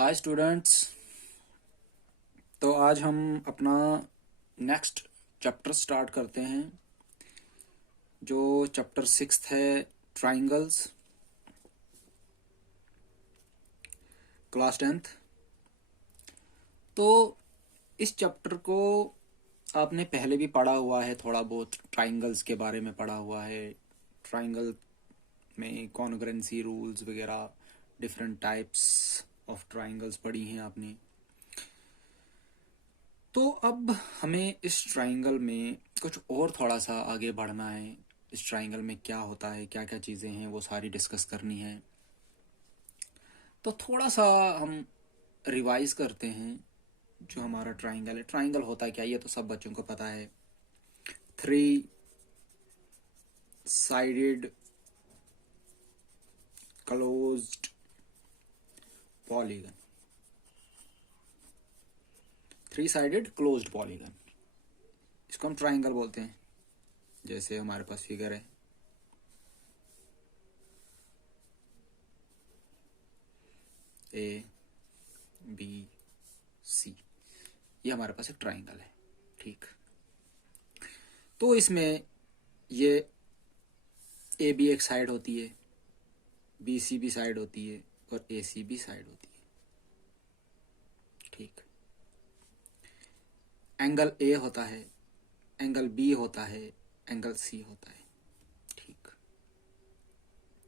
Hi students. तो आज हम अपना नेक्स्ट चैप्टर स्टार्ट करते हैं जो चैप्टर 6 है, ट्राइंगल्स, क्लास 10th। तो इस चैप्टर को आपने पहले भी पढ़ा हुआ है, थोड़ा बहुत ट्राइंगल्स के बारे में पढ़ा हुआ है। ट्राइंगल में कॉन्ग्रुएंसी रूल्स वगैरह, डिफरेंट टाइप्स ऑफ ट्राइंगल्स पढ़ी हैं आपने। तो अब हमें इस ट्राइंगल में कुछ और थोड़ा सा आगे बढ़ना है। इस ट्राइंगल में क्या होता है, क्या क्या चीज़ें हैं, वो सारी डिस्कस करनी है। तो थोड़ा सा हम रिवाइज करते हैं जो हमारा ट्राइंगल है। ट्राइंगल होता है क्या, ये तो सब बच्चों को पता है। 3 sided closed polygon. 3 sided closed polygon, इसको हम ट्राइंगल बोलते हैं। जैसे हमारे पास फिगर है, ए बी सी, ये हमारे पास एक ट्राइंगल है। ठीक, तो इसमें ये ए बी एक साइड होती है, बी सी भी साइड होती है और ए सी भी साइड होती है। ठीक, एंगल ए होता है, एंगल बी होता है, एंगल सी होता है। ठीक,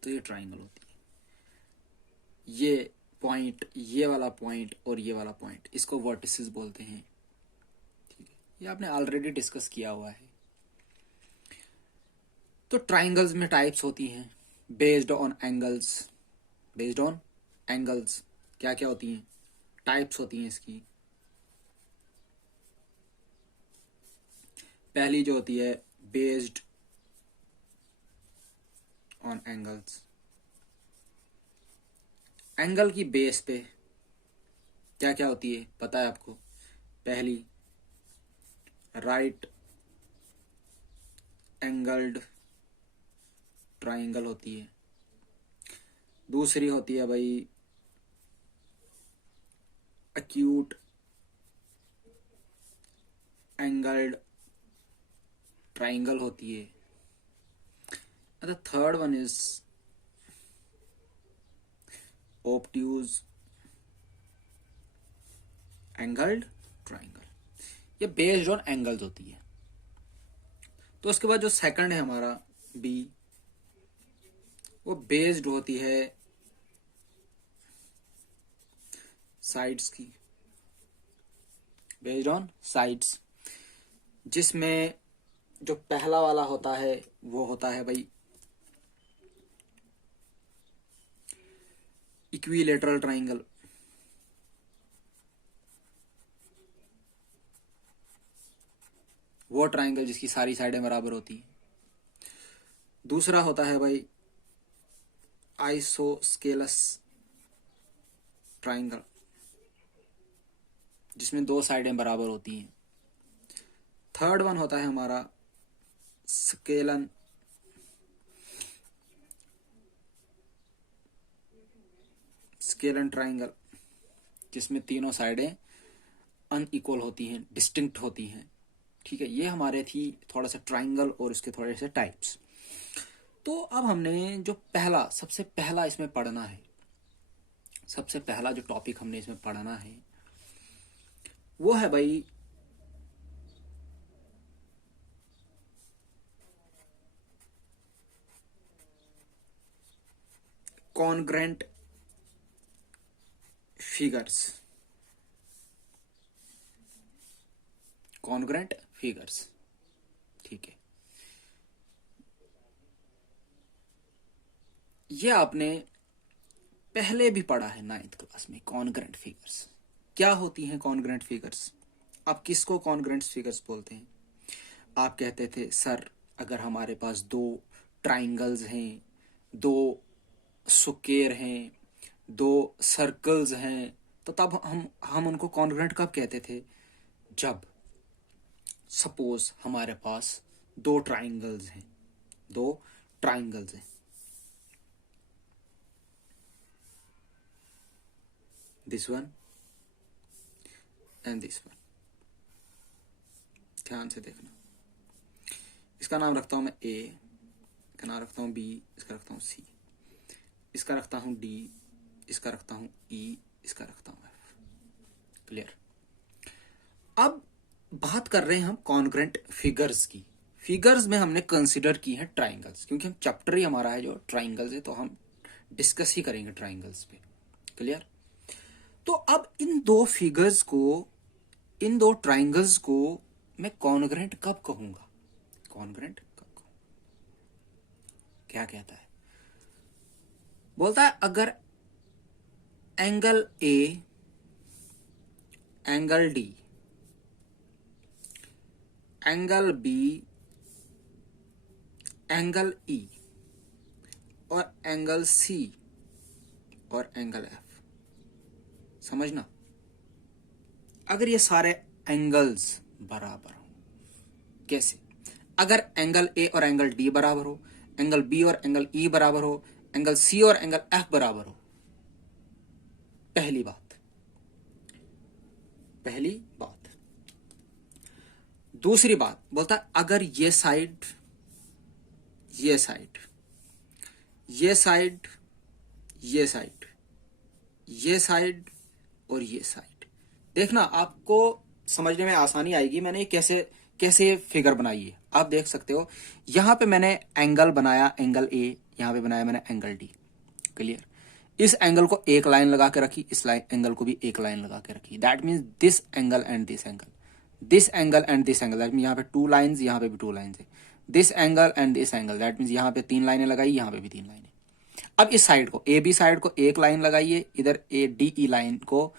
तो ये ट्राइंगल होती है। ये पॉइंट, ये वाला पॉइंट और ये वाला पॉइंट, इसको वर्टिसेस बोलते हैं। ठीक है, ये आपने ऑलरेडी डिस्कस किया हुआ है। तो ट्राइंगल्स में टाइप्स होती हैं based on angles. Based on angles क्या क्या होती हैं, टाइप्स होती हैं इसकी। पहली जो होती है बेस्ड ऑन एंगल्स। एंगल की बेस पे क्या क्या होती है पता है आपको। पहली राइट एंगल्ड ट्राइंगल होती है। दूसरी होती है भाई एक्यूट एंगल्ड ट्राइंगल होती है। The third one is obtuse angled triangle. ये बेस्ड ऑन एंगल्स होती है। तो उसके बाद जो सेकंड है हमारा बी, वो बेस्ड होती है साइड्स की, बेस्ड ऑन साइड्स। जिसमें जो पहला वाला होता है वो होता है भाई इक्विलेटरल ट्राइंगल। वो ट्राइंगल जिसकी सारी साइडें बराबर होती हैं। दूसरा होता है भाई आइसोस्केलस ट्राइंगल, जिसमें 2 साइडें बराबर होती हैं। थर्ड वन होता है हमारा स्केलन स्केलन ट्राइंगल, जिसमें तीनों साइडें अनइक्वल होती हैं, डिस्टिंक्ट होती हैं। ठीक है, ये हमारे थी थोड़ा सा ट्राइंगल और इसके थोड़े से टाइप्स। तो अब हमने जो पहला, सबसे पहला इसमें पढ़ना है, सबसे पहला जो टॉपिक हमने इसमें पढ़ना है वो है भाई कॉन्ग्रेंट फिगर्स। कॉन्ग्रेंट फिगर्स, ठीक है। ये आपने पहले भी पढ़ा है 9th क्लास में। कॉन्ग्रेंट फिगर्स क्या होती हैं? कॉन्ग्रेंट फिगर्स, आप किसको कॉन्ग्रेंट फिगर्स बोलते हैं? आप कहते थे सर अगर हमारे पास 2 ट्राइंगल्स हैं, 2 स्क्वायर हैं, 2 सर्कल्स हैं, तो तब हम उनको कॉन्ग्रेंट कब कहते थे? जब सपोज हमारे पास 2 ट्राइंगल्स हैं, 2 ट्राइंगल्स हैं, this one and this one. ध्यान से देखना, इसका नाम रखता हूं मैं ए, इसका नाम रखता हूं बी, इसका रखता हूं सी, इसका रखता हूं डी, इसका रखता हूं ई, इसका रखता हूं एफ। क्लियर। अब बात कर रहे हैं हम कॉन्ग्रेंट फिगर्स की। फिगर्स में हमने कंसिडर की है ट्राइंगल्स, क्योंकि हम चैप्टर ही हमारा है जो ट्राइंगल्स है, तो हम डिस्कस ही करेंगे ट्राइंगल्स पे। क्लियर। तो अब इन दो फिगर्स को, इन दो ट्राइंगल्स को मैं कॉन्ग्रेंट कब कहूंगा? कॉन्ग्रेंट कब कहूंगा? क्या कहता है? बोलता है अगर angle A, angle D, angle B, angle E और एंगल सी और एंगल एफ, समझना, अगर ये सारे एंगल्स बराबर हो। कैसे? अगर एंगल ए और एंगल डी बराबर हो, एंगल बी और एंगल ई बराबर हो, एंगल सी और एंगल एफ बराबर हो। पहली बात, पहली बात। दूसरी बात बोलता है अगर ये साइड, ये साइड, ये साइड, ये साइड, ये साइड और ये साइड, देखना आपको समझने में आसानी आएगी मैंने ये कैसे कैसे फिगर बनाई है। आप देख सकते हो यहां पे मैंने एंगल बनाया, एंगल ए, यहां पे बनाया मैंने एंगल डी। क्लियर। इस एंगल को एक लाइन लगा के रखी, इस एंगल को भी एक लाइन लगा के रखी। That means this angle and this angle, this angle and this angle, that mean यहाँ पे टू लाइन्स, यहाँ पे भी टू लाइन्स है। This angle and this angle, that means यहाँ पे तीन लाइनें लगाई, यहाँ पे भी तीन लाइनें। अब इस साइड को, ए बी साइड को एक लाइन लगाइए, इधर ए डी ई लाइन को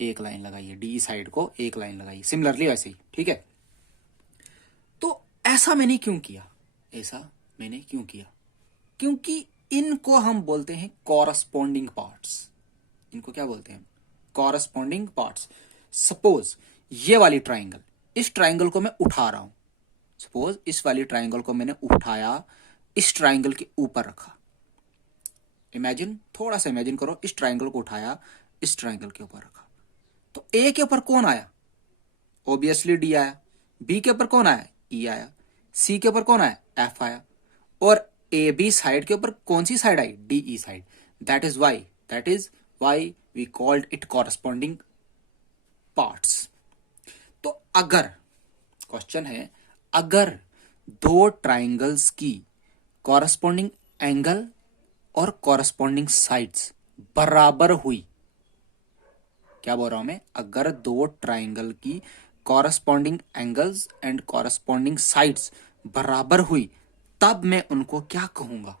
एक लाइन लगाइए, डी साइड को एक लाइन लगाइए, सिमिलरली वैसे ही। ठीक है। तो ऐसा मैंने क्यों किया? ऐसा मैंने क्यों किया? क्योंकि इनको हम बोलते हैं कॉरस्पॉन्डिंग पार्ट्स। इनको क्या बोलते हैं? Corresponding parts. सपोज ये वाली ट्राइंगल, इस ट्राइंगल को मैं उठा रहा हूं, सपोज इस वाली ट्राइंगल को मैंने उठाया, इस ट्राइंगल के ऊपर रखा। इमेजिन, थोड़ा सा इमेजिन करो, इस ट्राइंगल को उठाया, इस ट्राइंगल के ऊपर रखा, तो ए के ऊपर कौन आया? ऑब्वियसली डी आया। बी के ऊपर कौन आया? ई आया। सी के ऊपर कौन आया? एफ आया। और ए बी साइड के ऊपर कौन सी साइड आई? D E side. That is why we called it corresponding parts. तो अगर क्वेश्चन है, अगर दो ट्राइंगल्स की कॉरस्पॉन्डिंग एंगल और कॉरस्पॉन्डिंग साइड्स बराबर हुई, क्या बोल रहा हूं मैं? अगर दो ट्राइंगल की corresponding angles and corresponding sides बराबर हुई, तब मैं उनको क्या कहूंगा?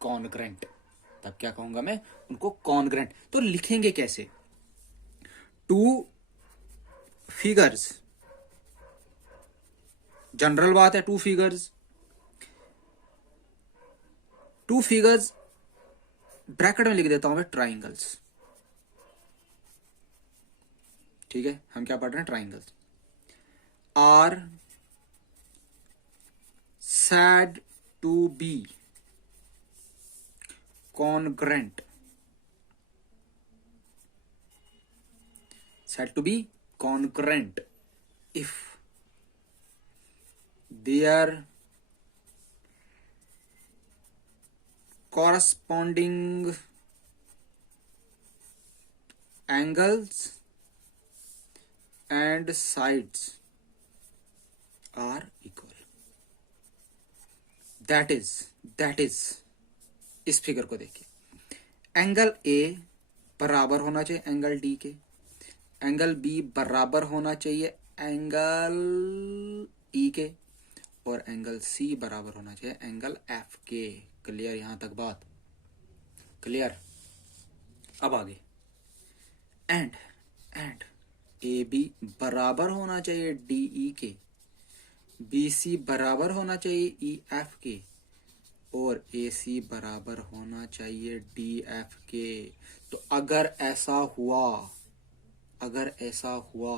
कॉन्ग्रेंट। तब क्या कहूंगा मैं? उनको कॉन्ग्रेंट। तो लिखेंगे कैसे? टू फिगर्स, जनरल बात है, टू फिगर्स ब्रैकेट में लिख देता हूं मैं ट्राइंगल्स। ठीक है, हम क्या पढ़ रहे हैं? Triangles are said to be congruent, said to be congruent if their corresponding angles and sides are equal. That is इस फिगर को देखिए, एंगल ए बराबर होना चाहिए एंगल डी के, एंगल बी बराबर होना चाहिए एंगल ई के, और एंगल सी बराबर होना चाहिए एंगल एफ के। क्लियर? यहां तक बात क्लियर? अब आगे, एंड ए बी बराबर होना चाहिए डी ई के, बी सी बराबर होना चाहिए ई एफ के, और ए सी बराबर होना चाहिए डी एफ के। तो अगर ऐसा हुआ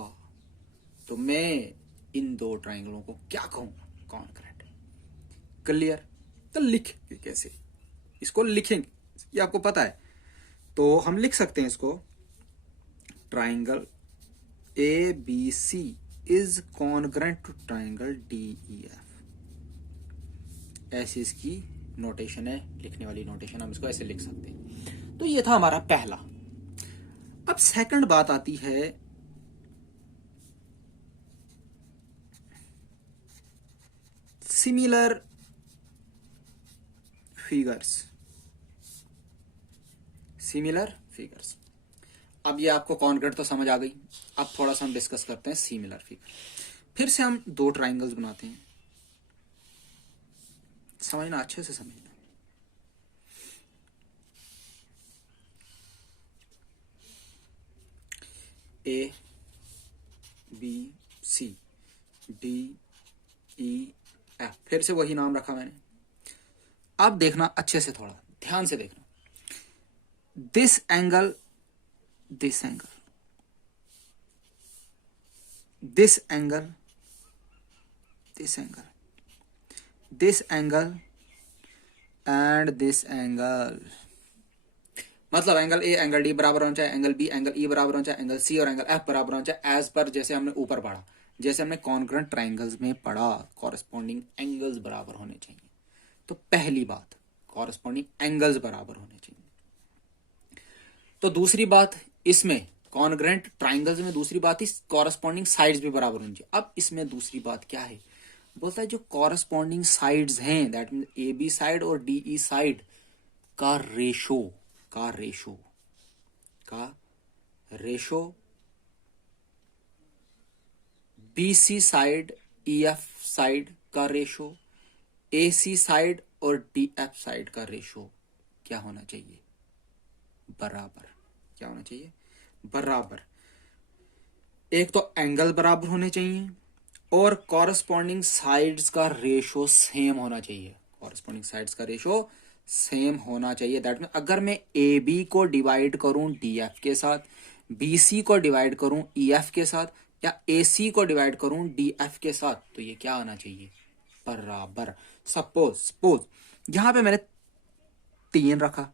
तो मैं इन दो ट्राइंगलों को क्या कहूंगा? कॉन्ग्रेंट। क्लियर? तो लिख कैसे? इसको लिखेंगे, ये आपको पता है, तो हम लिख सकते हैं इसको triangle A B C is congruent to triangle D E F, ऐसी इसकी नोटेशन है, लिखने वाली नोटेशन, हम इसको ऐसे लिख सकते हैं। तो ये था हमारा पहला। अब सेकंड बात आती है सिमिलर फिगर्स। सिमिलर फिगर्स, अब ये आपको कॉन्ग्रेंट तो समझ आ गई। अब थोड़ा सा हम डिस्कस करते हैं सिमिलर फिगर। फिर से हम दो ट्राइंगल्स बनाते हैं, समझना, अच्छे से समझना। A B C D E F, फिर से वही नाम रखा मैंने। अब देखना अच्छे से, थोड़ा ध्यान से देखना। This angle, this angle, this angle, this angle, this angle and this angle, मतलब एंगल ए एंगल डी बराबर होना चाहिए, एंगल बी एंगल ई बराबर होना चाहिए, एंगल सी और एंगल एफ बराबर होना चाहिए, एज पर जैसे हमने ऊपर पढ़ा, जैसे हमने कॉन्ग्रेंट ट्राइंगल्स में पढ़ा, कॉरेस्पॉन्डिंग एंगल्स बराबर होने चाहिए। तो पहली बात, कॉरेस्पॉन्डिंग एंगल्स बराबर होने चाहिए। तो दूसरी बात, इसमें कॉन्ग्रेंट ट्राइंगल्स में दूसरी बात, इस कॉरेस्पॉन्डिंग साइड्स भी बराबर होनी चाहिए। अब इसमें दूसरी बात क्या है, बोलता है जो कॉरेस्पॉन्डिंग साइड्स हैं, that mean A B side और डी ई साइड का रेशो, का रेशो, का ratio B C side E F side का रेशो, ए सी साइड और डी एफ साइड का रेशो क्या होना चाहिए, बराबर। क्या होना चाहिए, बराबर। एक तो एंगल बराबर होने चाहिए और कॉरेस्पॉन्डिंग साइड्स का रेशो सेम होना चाहिए। कॉरेस्पॉन्डिंग साइड्स का रेशो सेम होना चाहिए। दैट मीन अगर मैं ए बी को डिवाइड करूं डी एफ के साथ, बी सी को डिवाइड करूं ई एफ के साथ, या ए सी को डिवाइड करूं डी एफ के साथ, तो ये क्या आना चाहिए, बराबर। सपोज यहां पे मैंने 3 रखा,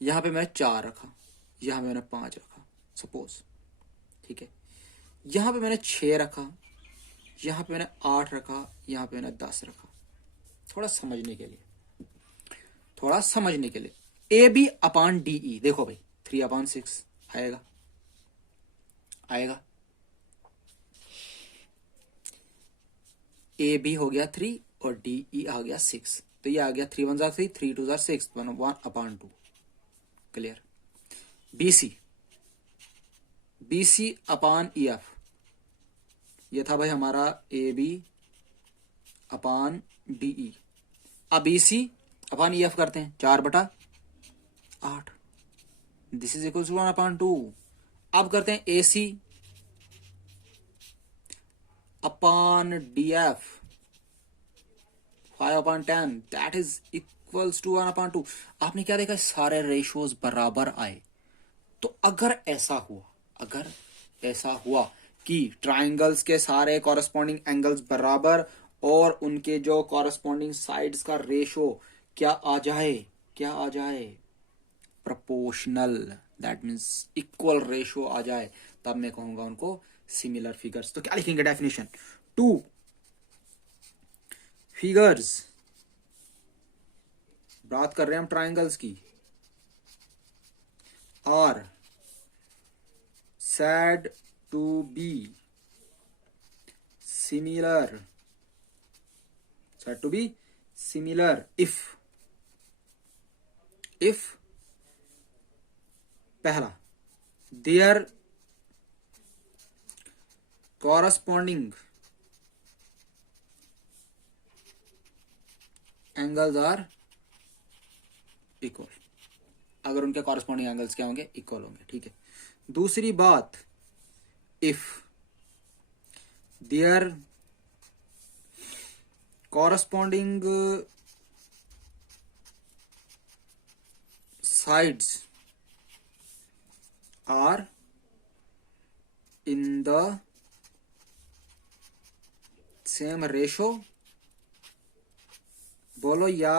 यहां पे मैंने 4 रखा, यहां पे मैंने 5 रखा, सपोज, ठीक है। यहां पे मैंने 6 रखा, यहां पे मैंने 8 रखा, यहां पे मैंने 10 रखा। थोड़ा समझने के लिए, थोड़ा समझने के लिए, A B upon D E, देखो भाई 3/6 आएगा, आएगा। ए बी हो गया 3 और डी ई आ गया 6, तो ये आ गया 3 1 3, 3 2 6, 1/2, clear. B C, B C upon E F, ये था भाई हमारा A B upon D E. अब B C upon E F करते हैं, 4/8, दिस इज इक्वल टू 1/2। अब करते हैं A C upon D F, 5/10, that is equals to 1/2। आपने क्या देखा, सारे रेशियोज बराबर आए। तो अगर ऐसा हुआ, अगर ऐसा हुआ कि ट्राइंगल्स के सारे कॉरेस्पॉन्डिंग एंगल्स बराबर और उनके जो कॉरेस्पॉन्डिंग साइड्स का रेशो क्या आ जाए, क्या आ जाए, proportional, that means equal ratio आ जाए, तब मैं कहूंगा उनको सिमिलर फिगर्स। तो क्या लिखेंगे डेफिनेशन, 2 फिगर्स, बात कर रहे हैं हम ट्राइंगल्स की, are said to be similar, said to be similar if पहला their corresponding angles are equal, अगर उनके कॉरेस्पॉन्डिंग एंगल्स क्या होंगे, इक्वल होंगे, ठीक है। दूसरी बात, if there corresponding sides are in the same ratio, बोलो या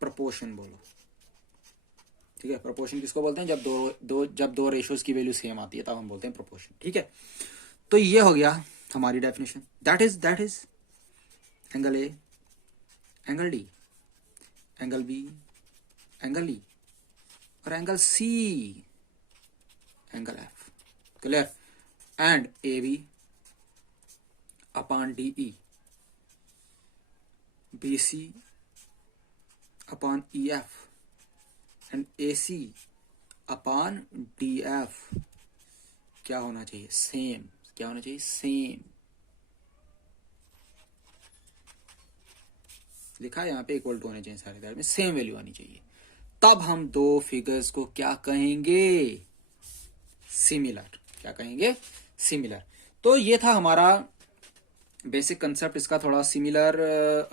प्रपोर्शन बोलो, ठीक है, प्रोपोर्शन किसको बोलते हैं, जब दो रेशियोज की वैल्यू सेम आती है तब हम बोलते हैं प्रोपोर्शन। ठीक है, तो ये हो गया हमारी definition. That is angle A, angle D, angle B, angle E, और angle C, angle F. Clear? And A B upon D E, B C upon E F, and A C upon D F क्या होना चाहिए, same. क्या होना चाहिए, same. लिखा है यहाँ पे इक्वल टू होने चाहिए सारे दायरे में, सेम वैल्यू आनी चाहिए। तब हम दो फिगर्स को क्या कहेंगे, सिमिलर। क्या कहेंगे, सिमिलर। तो ये था हमारा बेसिक कंसेप्ट इसका। थोड़ा सिमिलर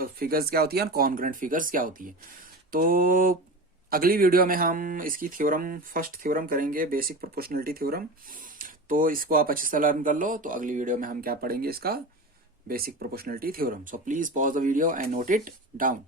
फिगर्स क्या होती है, कॉन्ग्रुएंट फिगर्स क्या होती है। तो अगली वीडियो में हम इसकी थ्योरम, फर्स्ट थ्योरम करेंगे, बेसिक प्रोपोर्शनलिटी थ्योरम। तो इसको आप अच्छे से लर्न कर लो। तो अगली वीडियो में हम क्या पढ़ेंगे, इसका basic proportionality theorem. So please pause the video and note it down.